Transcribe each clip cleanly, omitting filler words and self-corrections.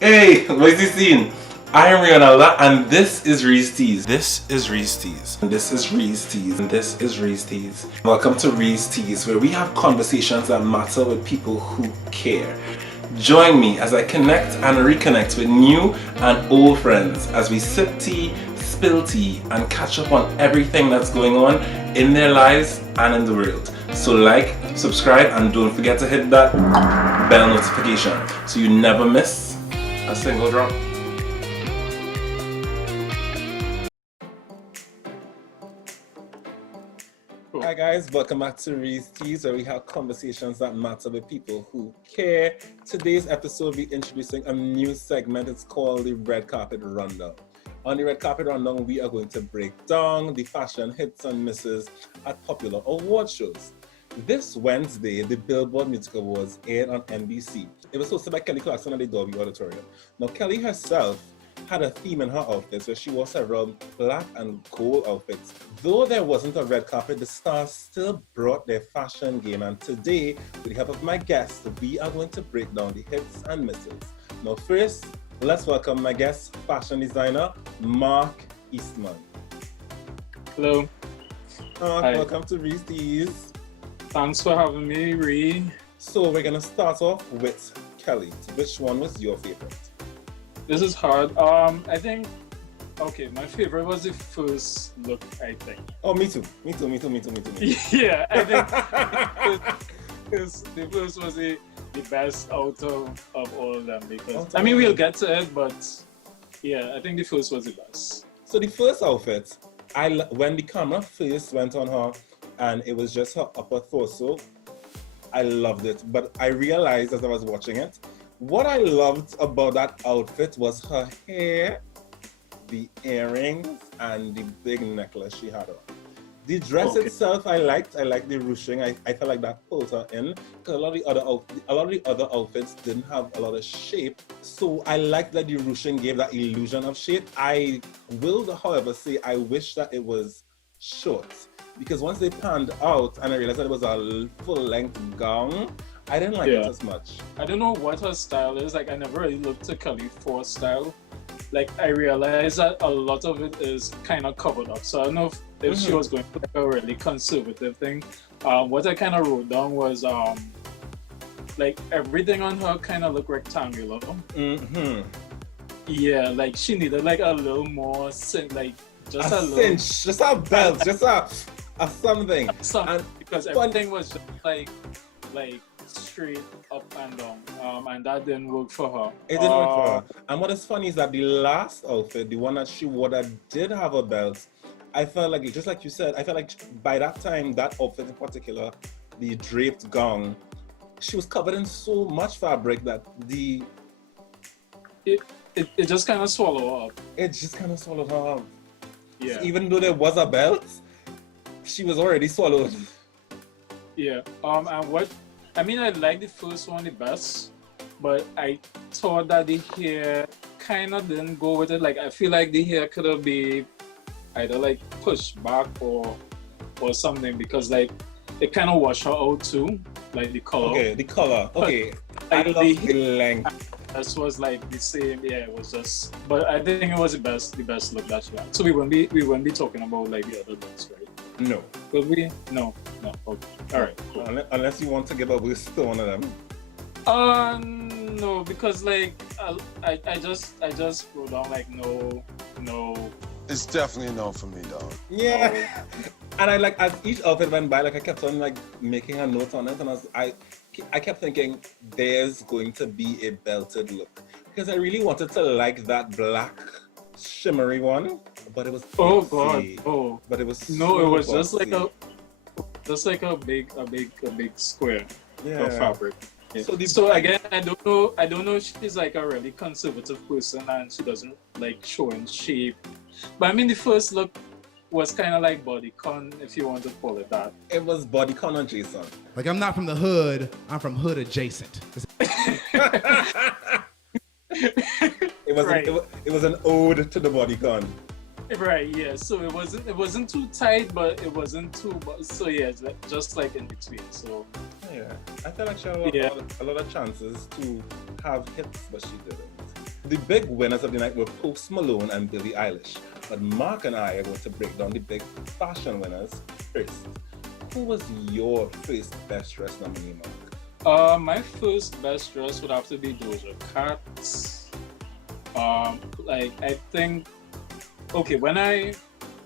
Hey, what's this scene? I am Reon and this is Reese Teas. This is Reese Teas. And this is Reese Teas. And this is Reese Teas. Welcome to Reese Teas, where we have conversations that matter with people who care. Join me as I connect and reconnect with new and old friends as we sip tea, spill tea, and catch up on everything that's going on in their lives and in the world. So like, subscribe, and don't forget to hit that bell notification so you never miss a single drop. Hi guys, welcome back to Reese Teas, where we have conversations that matter with people who care. Today's episode, we're introducing a new segment. It's called the Red Carpet Rundown. On the Red Carpet Rundown, we are going to break down the fashion hits and misses at popular award shows. This Wednesday, the Billboard Music Awards aired on NBC. It was hosted by Kelly Clarkson at the Dolby Auditorium. Now, Kelly herself had a theme in her outfits where she wore several black and gold outfits. Though there wasn't a red carpet, the stars still brought their fashion game. And today, with the help of my guests, we are going to break down the hits and misses. Now, first, let's welcome my guest, fashion designer, Mark Eastman. Hello. Hi. Welcome to Reese Teas. Thanks for having me, Ree. So we're gonna start off with Kelly. Which one was your favorite? This is hard. I think, okay, my favorite was the first look, I think. Oh, me too. Yeah, I think the first was the best out of all of them because, I mean, we'll get to it, but yeah, I think the first was the best. So the first outfit, when the camera first went on her and it was just her upper torso, I loved it. But I realized as I was watching it, what I loved about that outfit was her hair, the earrings, and the big necklace she had on. The dress itself, I liked the ruching. I felt like that pulled her in because a lot of the other outfits didn't have a lot of shape. So I liked that the ruching gave that illusion of shape. I will, however, say I wish that it was short because once they panned out and I realized that it was a full-length gown, I didn't like it as much. I don't know what her style is. Like, I never really looked to Kelly for style. Like, I realized that a lot of it is kind of covered up. So I don't know if she was going for like a really conservative thing. What I kind of wrote down was like everything on her kind of looked rectangular. Yeah, like she needed like a little more like just a cinch, just a belt, just a something. Because everything was just like straight up and down, and that didn't work for her. It didn't work for her. And what is funny is that the last outfit, the one that she wore that did have a belt, I felt like, just like you said, I felt like by that time, that outfit in particular, the draped gown, she was covered in so much fabric that it just kind of swallowed her up. It just kind of swallowed her up. Yeah. So even though there was a belt, she was already swallowed. Yeah. I mean, I like the first one the best, but I thought that the hair kind of didn't go with it. Like, I feel like the hair could have been either like pushed back or something because like it kind of washed her out too, like the color. Okay, the color. Okay, like, I love the length. This was like the same. Yeah, it was just. But I think it was the best look that she had. So we won't be talking about like the other looks, right? No. Will we? No. Okay. All right. Cool. Unless you want to give a boost to one of them. No, because like I just wrote down like no. It's definitely a no for me, dog. Yeah. And I like as each outfit went by, like I kept on like making a note on it, and I kept thinking there's going to be a belted look because I really wanted to like that black shimmery one, but it was but it was it was just like a big square of fabric. Yeah. So again, I don't know if she's like a really conservative person and she doesn't like showing shape. But I mean, the first look was kind of like bodycon, if you want to call it that. It was bodycon adjacent. Like, I'm not from the hood, I'm from hood adjacent. It was an ode to the bodycon. Right, yeah. So it wasn't too tight, but it wasn't too. So yeah, just like in between. So yeah, I felt like she had a lot of chances to have hits, but she didn't. the big winners of the night were Post Malone and Billie Eilish. But Mark and I are going to break down the big fashion winners first. Who was your first best dress nominee, Mark? My first best dress would have to be Doja Cat. I think, okay, when I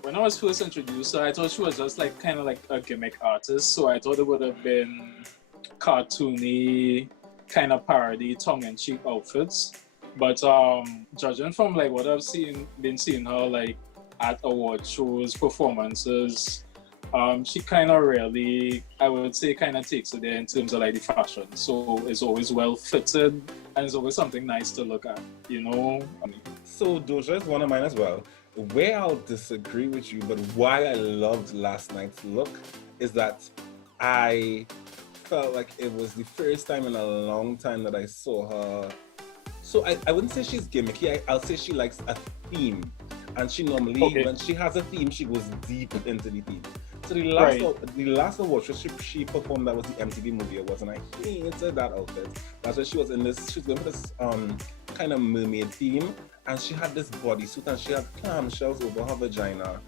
was first introduced her, I thought she was just like kind of like a gimmick artist. So I thought it would have been cartoony, kind of parody, tongue-in-cheek outfits. But judging from like what I've been seeing her like at award shows, performances, she kind of really, I would say, kind of takes it there in terms of like the fashion. So it's always well fitted and it's always something nice to look at, you know? So Doja is one of mine as well. Where I'll disagree with you, but why I loved last night's look is that I felt like it was the first time in a long time that I saw her. So I wouldn't say she's gimmicky, I'll say she likes a theme. And she normally, when she has a theme, she goes deep into the theme. So the last award show she performed, that was the MTV Movie Awards, and I hated that outfit. That's why she was in this, she was going for this kind of mermaid theme, and she had this bodysuit and she had clamshells over her vagina.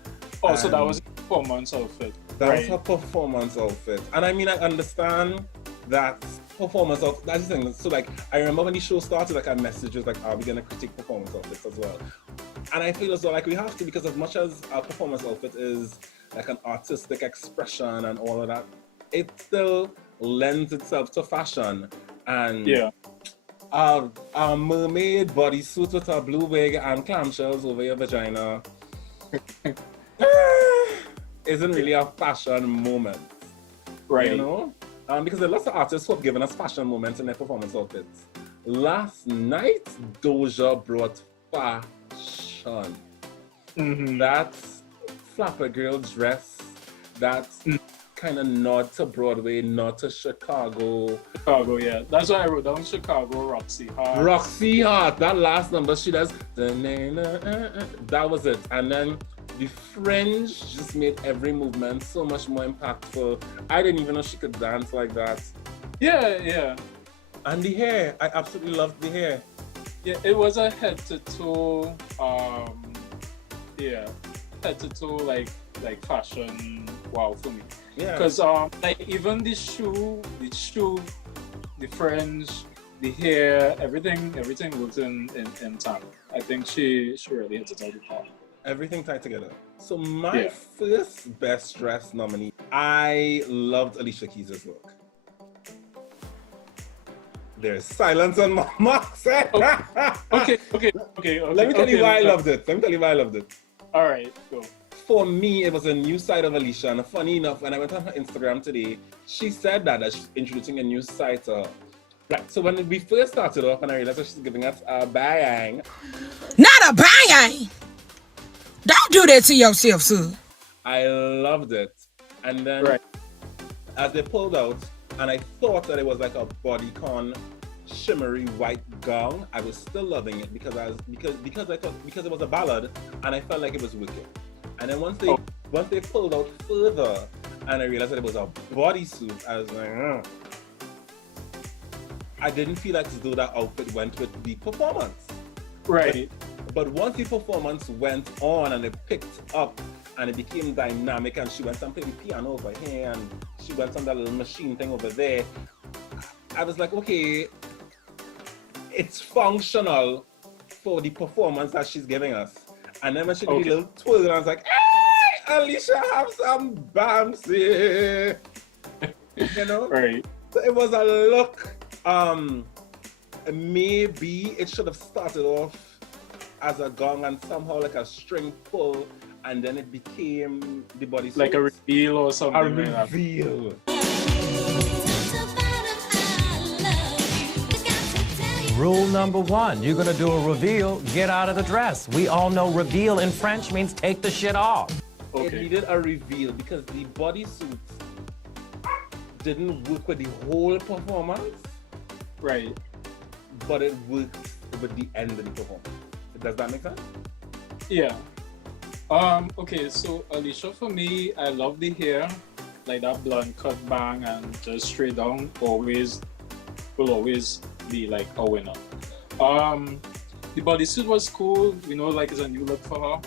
Oh, so that was a performance outfit. That was her performance outfit. And I mean, I understand that performance outfit, that's the thing. So like, I remember when the show started, like, our message was like, are we going to critique performance outfits as well? And I feel as though like we have to, because as much as our performance outfit is like an artistic expression and all of that, it still lends itself to fashion. And our mermaid bodysuit with a blue wig and clamshells over your vagina isn't really a fashion moment. Right. You know? Because there are lots of artists who have given us fashion moments in their performance outfits. Last night, Doja brought fashion. That flapper girl dress, that kind of nod to Broadway, nod to Chicago. Chicago, yeah. That's why I wrote down Chicago, Roxy Hart. Roxy Hart, that last number she does, that was it. And then the fringe just made every movement so much more impactful. I didn't even know she could dance like that. Yeah. And the hair, I absolutely loved the hair. Yeah, it was a head to toe, head to toe like fashion wow for me. Yeah. Because like even the shoe, the fringe, the hair, everything was in time. I think she really hit it out of the park. Everything tied together. So my first best dress nominee, I loved Alicia Keys' look. There's silence on my mark. Okay. Let me tell you why I loved it. All right, go. For me, it was a new side of Alicia, and funny enough, when I went on her Instagram today, she said that she's introducing a new side to her. Right, so when we first started off, and I realized that she's giving us a bang. Not a bang! Don't do that to yourself, sir. I loved it. And then, as they pulled out, and I thought that it was like a bodycon shimmery white gown, I was still loving it because I thought it was a ballad and I felt like it was wicked. And then once they pulled out further and I realized that it was a bodysuit, I was like, I didn't feel like as though that outfit went with the performance. Right. But once the performance went on and it picked up and it became dynamic and she went and played the piano over here and she went on that little machine thing over there, I was like, okay, it's functional for the performance that she's giving us. And then when she did a little twirl, I was like, hey, Alicia, have some Bamsey. You know? Right. So it was a look. Maybe it should have started off as a gong and somehow like a string pull, and then it became the bodysuit. Like a reveal or something. A reveal. Rule number one, you're gonna do a reveal, get out of the dress. We all know reveal in French means take the shit off. It needed a reveal because the bodysuit didn't work with the whole performance. Right. But it worked with the end of the performance. Does that make sense? Yeah. Okay, so Alicia, for me, I love the hair, like that blonde cut bang and just straight down, will always be like a winner. the bodysuit was cool, like it's a new look for her.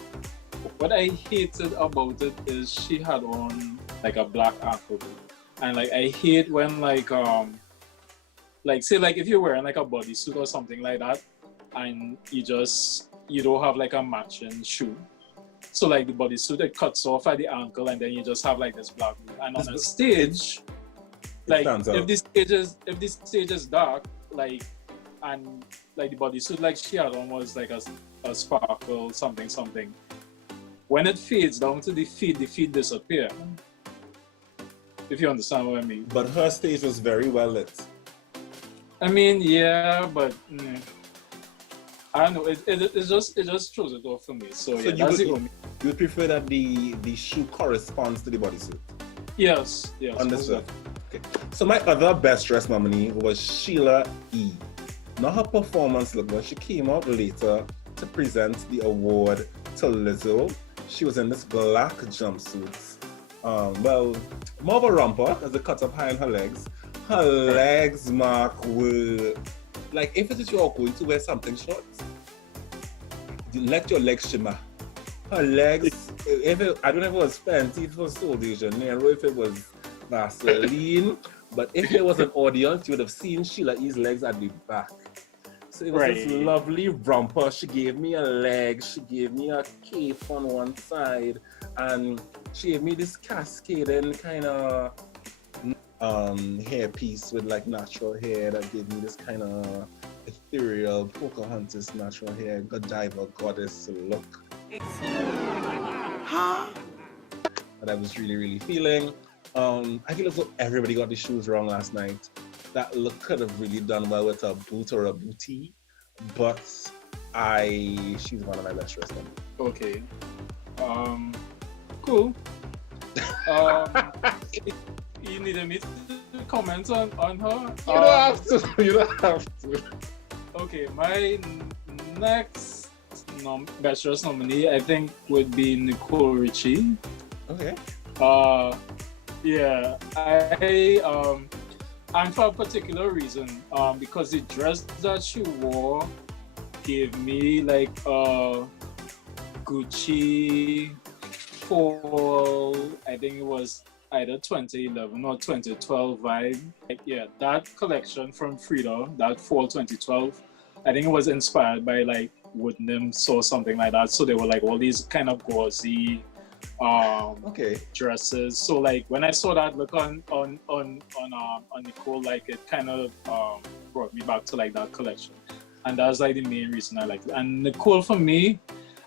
What I hated about it is she had on like a black ankle boot. And like I hate when like say like if you're wearing like a bodysuit or something like that and you don't have like a matching shoe. So like the bodysuit, it cuts off at the ankle and then you just have like this black boot. And on a stage, like if the stage is dark, like and like the bodysuit like she had on was like a sparkle something. When it fades down to the feet disappear. If you understand what I mean. But her stage was very well lit. I mean, yeah, but I don't know. It just throws it off for me. So yeah, that's the only. You would prefer that the shoe corresponds to the bodysuit? Yes. Understood. Okay. So my other best dress nominee was Sheila E. Now her performance looked when she came out later to present the award to Lizzo. She was in this black jumpsuit. Well, more of a romper as it cuts up high on her legs. Her legs, Mark, were like if it is you are going to wear something short, let your legs shimmer. Her legs, I don't know if it was Fenty, if it was Sol de Janeiro, if it was Vaseline, but if there was an audience, you would have seen Sheila E's legs at the back. So it was this lovely romper. She gave me a leg, she gave me a cape on one side, and she gave me this cascading kind of hairpiece with like natural hair that gave me this kind of ethereal Pocahontas natural hair, Godiva goddess look. That I was really, really feeling. I feel as though everybody got the shoes wrong last night. That look could have really done well with a boot or a bootie, but she's one of my best dressed. Okay. Cool. You needed me to comment on her? You don't have to. Okay, my next best dressed nominee I think would be Nicole Richie. Okay. Yeah, and for a particular reason, because the dress that she wore gave me like a Gucci fall, I think it was either 2011 or 2012 vibe. Like, yeah, that collection from Frida, that fall 2012, I think it was inspired by like wood nymphs or something like that. So they were like all these kind of gauzy dresses. So like when I saw that look on Nicole, like it kind of brought me back to like that collection, and that's like the main reason I liked it. And Nicole for me,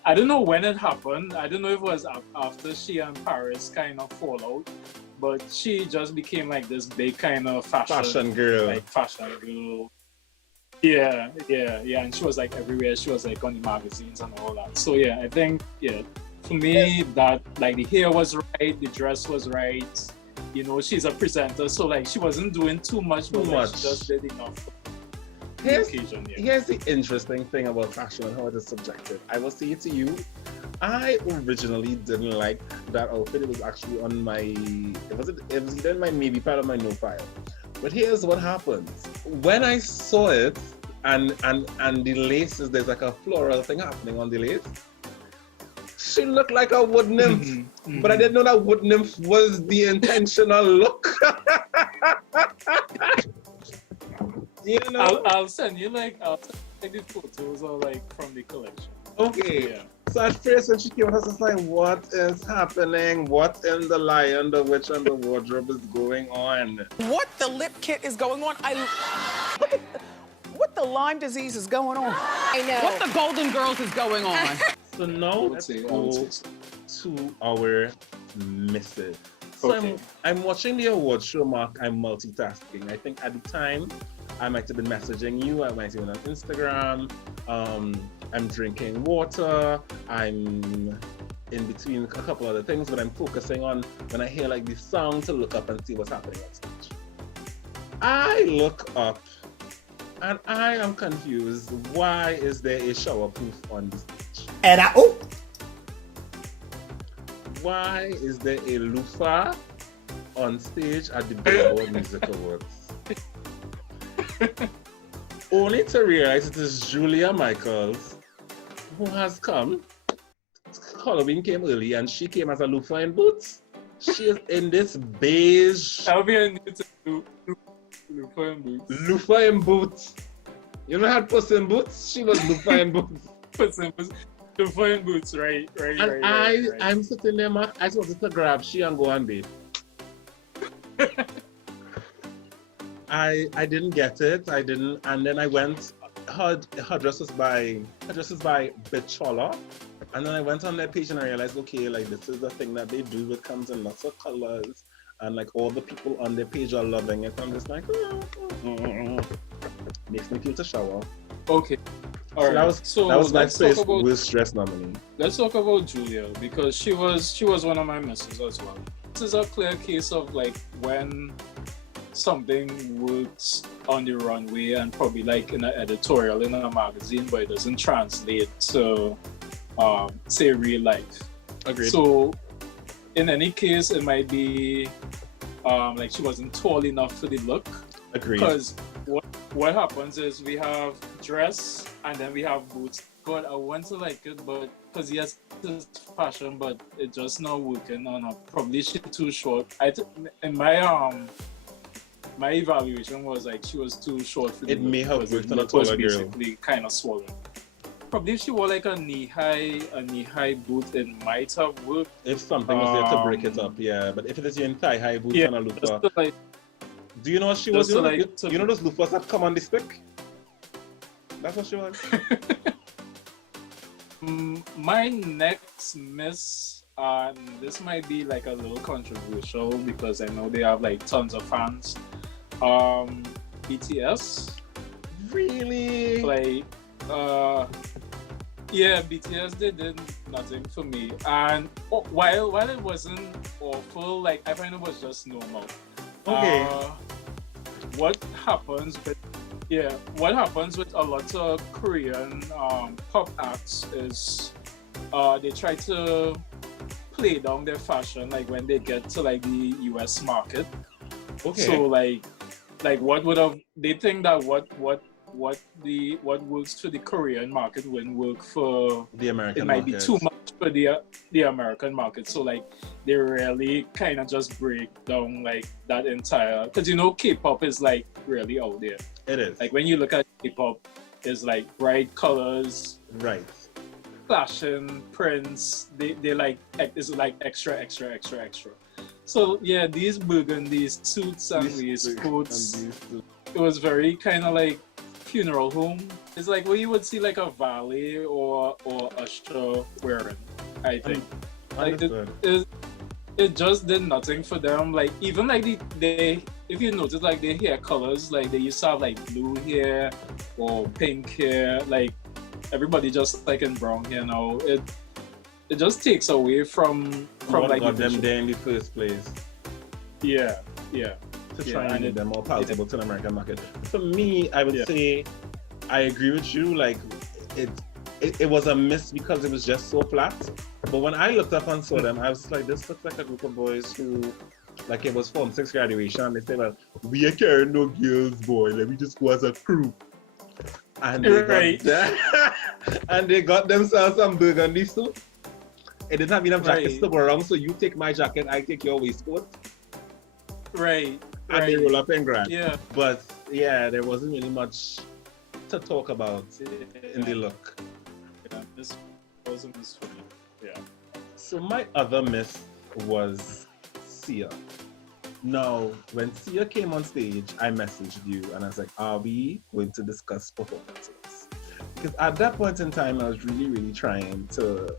I don't know when it happened. I don't know if it was after she and Paris kind of fall out, but she just became like this big kind of fashion girl. Yeah, and she was like everywhere. She was like on the magazines and all that. So yeah, I think for me that like the hair was right, the dress was right. She's a presenter, so like she wasn't doing too much, but like, she just did enough. Here's the interesting thing about fashion and how it is subjective. I will say it to you, I originally didn't like that outfit. It was actually on my, it was either in my maybe part of my no file. But here's what happens. When I saw it and the laces, there's like a floral thing happening on the lace. She looked like a wood nymph, but I didn't know that wood nymph was the intentional look. I'll send you the photos or like from the collection. Okay. Yeah. So at first when she came out, I was like, what is happening? What in the Lion, the Witch, and the Wardrobe is going on? What the lip kit is going on? What the Lyme disease is going on? I know. What the Golden Girls is going on? So now let's go to our missive. So I'm watching the award show, Mark. I'm multitasking. I think at the time, I might have been messaging you. I might have been on Instagram. I'm drinking water. I'm in between a couple other things, but I'm focusing on when I hear like the song to look up and see what's happening on stage. I look up and I am confused. Why is there a shower proof on the stage? And why is there a loofah on stage at the Billboard Music Awards? Only to realize it is Julia Michaels who has come. Halloween came early and she came as a loofah and boots. She is in this beige That'll be a new to loofah and boots. loofah and boots. You know had Puss in Boots? She was loofah and boots. Loofah and boots, right. And I'm sitting there, Mark. I just wanted to grab she and go and bathe. I didn't get it. I didn't, and then I went. Her dress was by Bichola, and then I went on their page and I realized, okay, like this is the thing that they do. It comes in lots of colors, and like all the people on their page are loving it. I'm just like, makes me feel to shower. Okay. All right. That was my first worst dress nominee. Let's talk about Julia because she was one of my misses as well. This is a clear case of like when something works on the runway and probably like in an editorial in a magazine, but it doesn't translate to say real life. Agreed. So in any case, it might be like she wasn't tall enough for the look. Agreed. Because what happens is we have dress and then we have boots. God, I want to like it, but because yes, it's fashion, but it just not working on her. Probably she's too short. In my evaluation was like she was too short for the It may have worked on a taller girl. Basically kind of swollen. Probably if she wore like a knee-high boot, it might have worked. If something was there to break it up, yeah. But if it is your thigh-high boots and a loofah. Like, do you know what she was? You know, like, you know those loofahs that come on the stick? That's what she was. My next miss, and this might be like a little controversial because I know they have like tons of fans. BTS. Really? Like, yeah, BTS they did nothing for me. And while it wasn't awful, like I find it was just normal. Okay. What happens with a lot of Korean pop acts is they try to play down their fashion like when they get to like the US market. Okay. So like what would have they think that what works for the Korean market wouldn't work for the American it might market. be too much for the American market. So like they really kind of just break down like that entire because you know K-pop is like really out there. It is. Like when you look at K-pop, it's like bright colors, right. flashing prints. They like it's like extra. So yeah, these burgundy suits and these coats, it was very kind of like funeral home. It's like where you would see like a valet or usher wearing. I think like it just did nothing for them. Like even like they if you notice like their hair colors, like they used to have like blue hair or pink hair. Like everybody just like in brown hair now. It just takes away from what like got them there in the first place. Yeah. To try and make them more palatable to the American market. For me, I would say I agree with you. Like it was a miss because it was just so flat. But when I looked up and saw them, I was like, this looks like a group of boys who, like it was Form 6 graduation. And they said, well, we ain't carrying no girls, boy. Let me just go as a crew. And they got themselves some burgundy suit. It didn't have enough jackets to go around, so you take my jacket, I take your waistcoat. Right. And they roll up and grab. Yeah. But yeah, there wasn't really much to talk about in the look. Yeah, this wasn't this for me. Yeah. So my other miss was Sia. Now, when Sia came on stage, I messaged you and I was like, are we going to discuss performances? Because at that point in time, I was really, really trying to,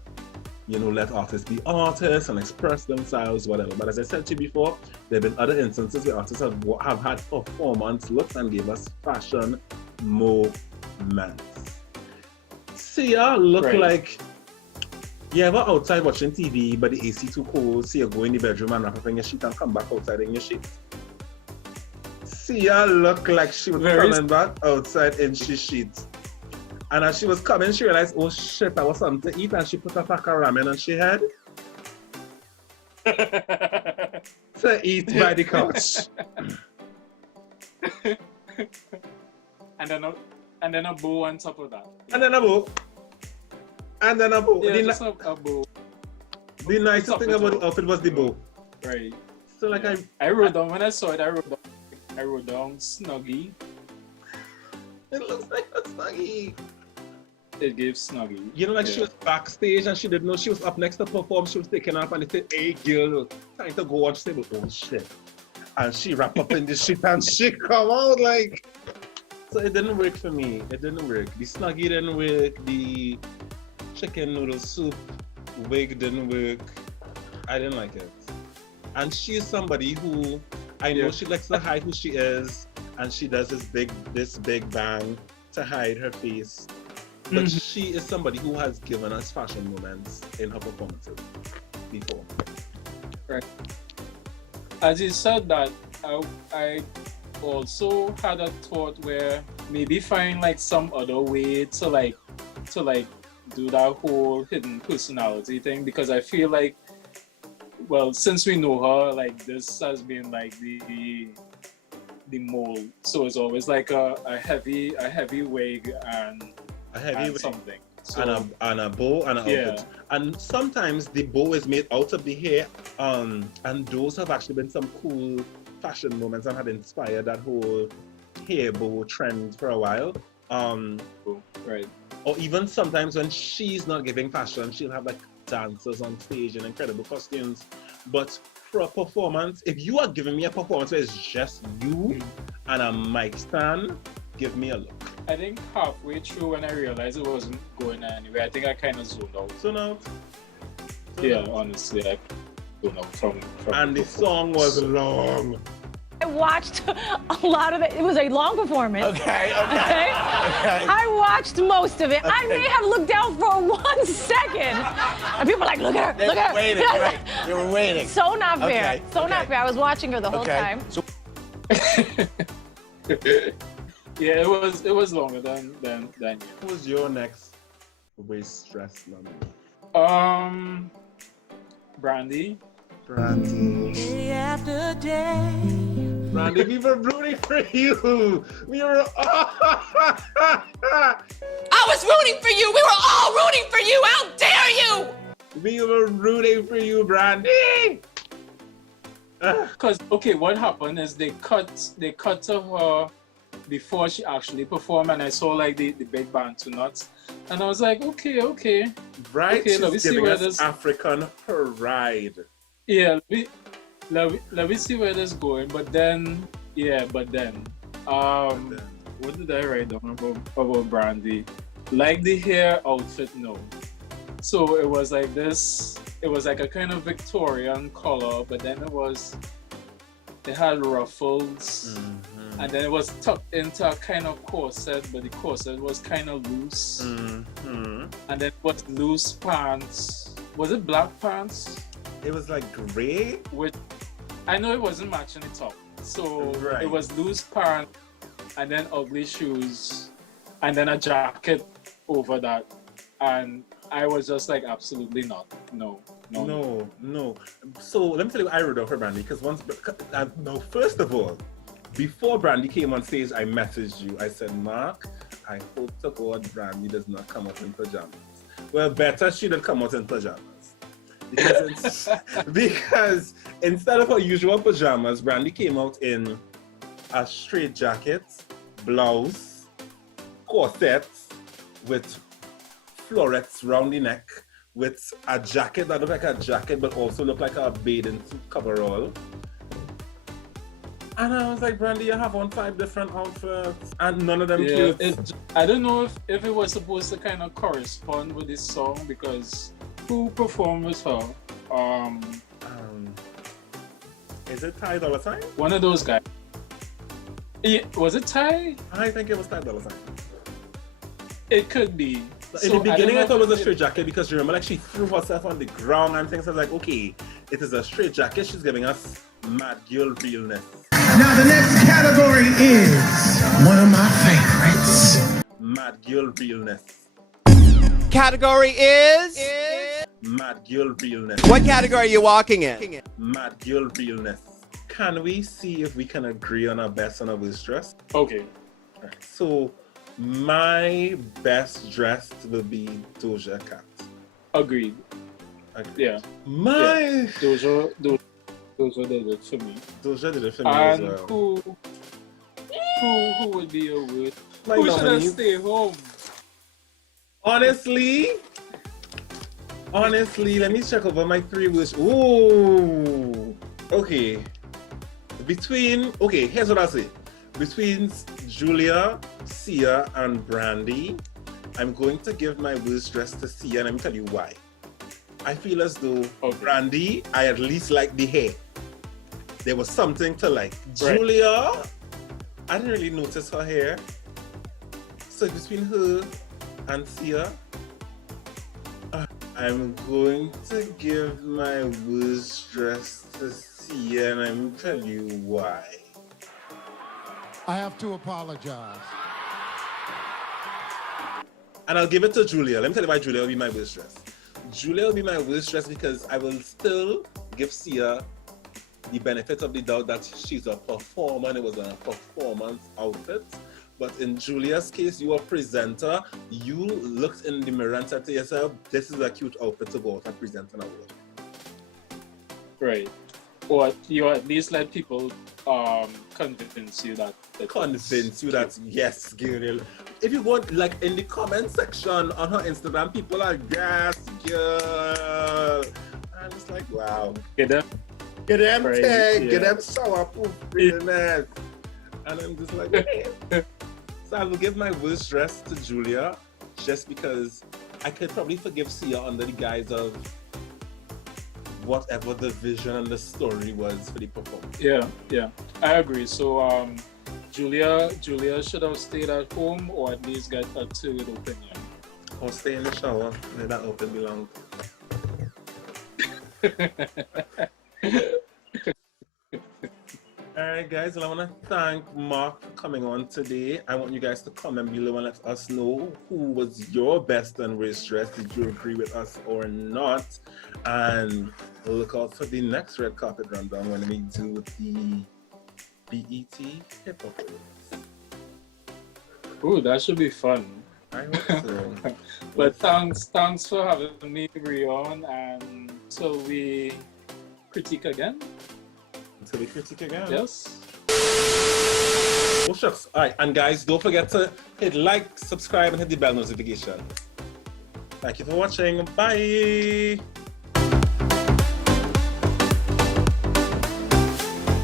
let artists be artists and express themselves, whatever. But as I said to you before, there have been other instances where artists have had performance looks and gave us fashion moments. Sia looked like you ever outside watching TV, but the AC too cold, so you go in the bedroom and wrap up in your sheet and come back outside in your sheet. Sia looked like she was coming back outside in she sheet. And as she was coming, she realized, oh shit, I was something to eat, and she put a pack of ramen on she head to eat by the couch. And then And then a bow on top of that. And then a bow. And then a bow. Yeah, The, just a bow. the nicest thing about the outfit was the bow. Right. So like I wrote down, when I saw it, I wrote down Snuggie. it looks like a Snuggie. It gave Snuggie. You know, like she was backstage and she didn't know she was up next to perform. She was taking off and they said, "Hey girl, time to go on." She said, "Oh shit." And she wrapped up in the shit and she come out like. So it didn't work for me. It didn't work. The Snuggie didn't work. The chicken noodle soup wig didn't work. I didn't like it. And she's somebody who I know she likes to hide who she is, and she does this big bang to hide her face. But she is somebody who has given us fashion moments in her performances before. Right. As you said that, I also had a thought where maybe find like some other way to like do that whole hidden personality thing, because I feel like, well, since we know her, like this has been like the mold. So it's always like a heavy wig and something. So, and a bow and an outfit. And sometimes the bow is made out of the hair. And those have actually been some cool fashion moments and have inspired that whole hair bow trend for a while. Right. Or even sometimes when she's not giving fashion, she'll have like dancers on stage in incredible costumes. But for a performance, if you are giving me a performance where it's just you and a mic stand, give me a look. I think halfway through when I realized it wasn't going anywhere, I think I kind of zoned out. Honestly, I zoned out from and the song was long. I watched a lot of it. It was a long performance. Okay. I watched most of it. I may have looked down for 1 second. And people were like, look at her, look at her. Waiting, right. They were waiting. So not fair. Not fair. I was watching her the whole time. So yeah, it was longer than you. Who was your next waist dress number? Brandy. Day after day. Brandy, we were rooting for you. We were. I was rooting for you. We were all rooting for you. How dare you? We were rooting for you, Brandy. Because what happened is they cut to her before she actually performed, and I saw like the big bantu nuts, and I was like, okay. Right, okay, she's giving us African pride. Yeah, let me see where this is going. But then, what did I write down about Brandy? Like the hair outfit, no. So it was like this. It was like a kind of Victorian color, but then it had ruffles, and then it was tucked into a kind of corset, but the corset was kind of loose, and then it was loose pants. Was it black pants? It was like gray. Which I know it wasn't matching the top, so it was loose pants, and then ugly shoes, and then a jacket over that, and I was just like, absolutely not, no. So let me tell you what I wrote down for Brandy, because first of all, before Brandy came on stage, I messaged you. I said, Mark, I hope to God Brandy does not come out in pajamas. Well, better she did come out in pajamas. Because instead of her usual pajamas, Brandy came out in a straight jacket, blouse, corset with florets round the neck, with a jacket that looked like a jacket but also looked like a bathing suit coverall. And I was like, Brandy, you have on 5 different outfits and none of them cute. I don't know if it was supposed to kind of correspond with this song, because who performed with her? Is it Ty Dolla $ign? One of those guys. Yeah, was it Ty? I think it was Ty Dolla $ign. It could be. In the beginning, I thought it was a straight jacket, because you remember, like, she threw herself on the ground and things. I was like, okay, it is a straight jacket. She's giving us mad girl realness. Now the next category is one of my favorites. Mad girl realness. category is Mad girl realness. What category are you walking in? Mad girl realness. Can we see if we can agree on our best on our waist dress? Okay. Right. So My best dressed will be Doja Cat. Agreed. Yeah. My Doja did it for me. Doja did it for me as And well. who would be your worst? My Who should have nominees. stayed home? Honestly, let me check over my 3 worst. Ooh. Okay. Here's what I'll say. Between Julia, Sia, and Brandy, I'm going to give my worst dress to Sia, and let me tell you why. I feel as though Brandy, I at least like the hair. There was something to like. Right. Julia, I didn't really notice her hair. So between her and Sia, I'm going to give my worst dress to Sia, and I'm going to tell you why. I have to apologize. And I'll give it to Julia. Let me tell you why Julia will be my worst dress. Julia will be my worst dress because I will still give Sia the benefit of the doubt that she's a performer and it was a performance outfit. But in Julia's case, you are a presenter. You looked in the mirror and said to yourself, this is a cute outfit to go out and present an award. Right. Or you at least let people convince you that Yes, girl. If you go like in the comment section on her Instagram, people are yes, girl. I'm just like, wow. Get them right, yeah. Get them sourpuss realness. And I'm just like, okay. So I will give my worst dress to Julia just because I could probably forgive Sia under the guise of whatever the vision and the story was for the performance. Yeah. I agree. So Julia should have stayed at home or at least get a third opinion. Or stay in the shower, let that open be long. Alright guys, well, I want to thank Mark for coming on today. I want you guys to comment below and let us know who was your best and worst dress. Did you agree with us or not? And look out for the next red carpet rundown when we do the BET Hip Hop Awards. Ooh, that should be fun. I hope so. But thanks for having me, Reon, and till we critique again. Until we critique again. Yes. Oh shucks. Alright, and guys, don't forget to hit like, subscribe, and hit the bell notification. Thank you for watching. Bye.